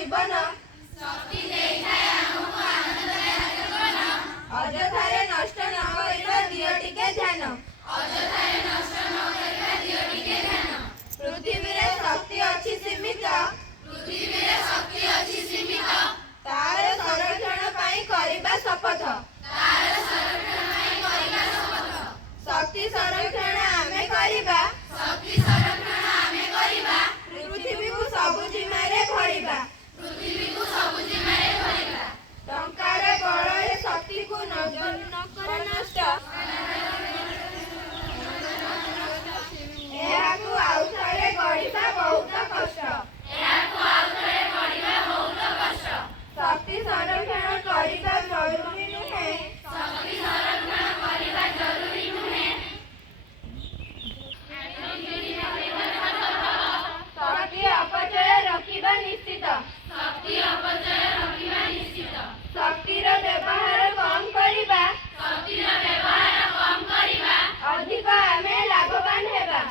जीवन अजथारे नष्ट न करिबा दियो टिके ध्यान पृथ्वी रे शक्ति अछि सीमित तार संरक्षण पाई करिबा शपथ शक्ति संरक्षण आमे करिबा पृथ्वी को सबुजिमा रे भरिबा टंकार बଳରେ शक्ति को नकर नष्ट एहाकु आउथरे गढ़िबा बहुत कष्ट शक्ति संरक्षण करिबा जरूरी नुहे शक्ति अपचय रखिबा निश्चित शक्तिर व्यवहार कम करिबा अधिक आमे लाभवान हेबा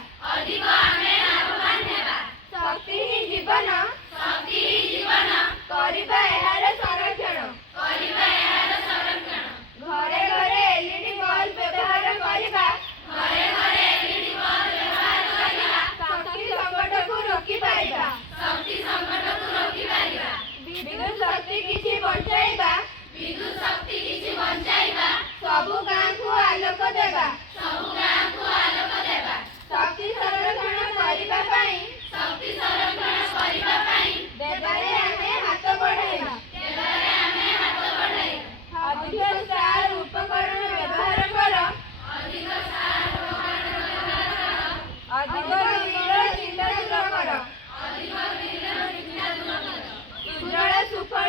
शक्ति ही जीवन करिबा एहार संरक्षण घरे घरे एलईडी बल्ब व्यवहार करिबा शक्ति संकट को रोकी पारिबा विद्युत शक्ति किछि बंचाइबा सबु गाँ को आलोक देबा शक्ति संरक्षण करिबा पाई देबारे आमे हाथ बढ़ाइबा अधिक सार उपकरण व्यवहार कर अधिक बिल चिंता दूर कर उज्ज्वल सुफल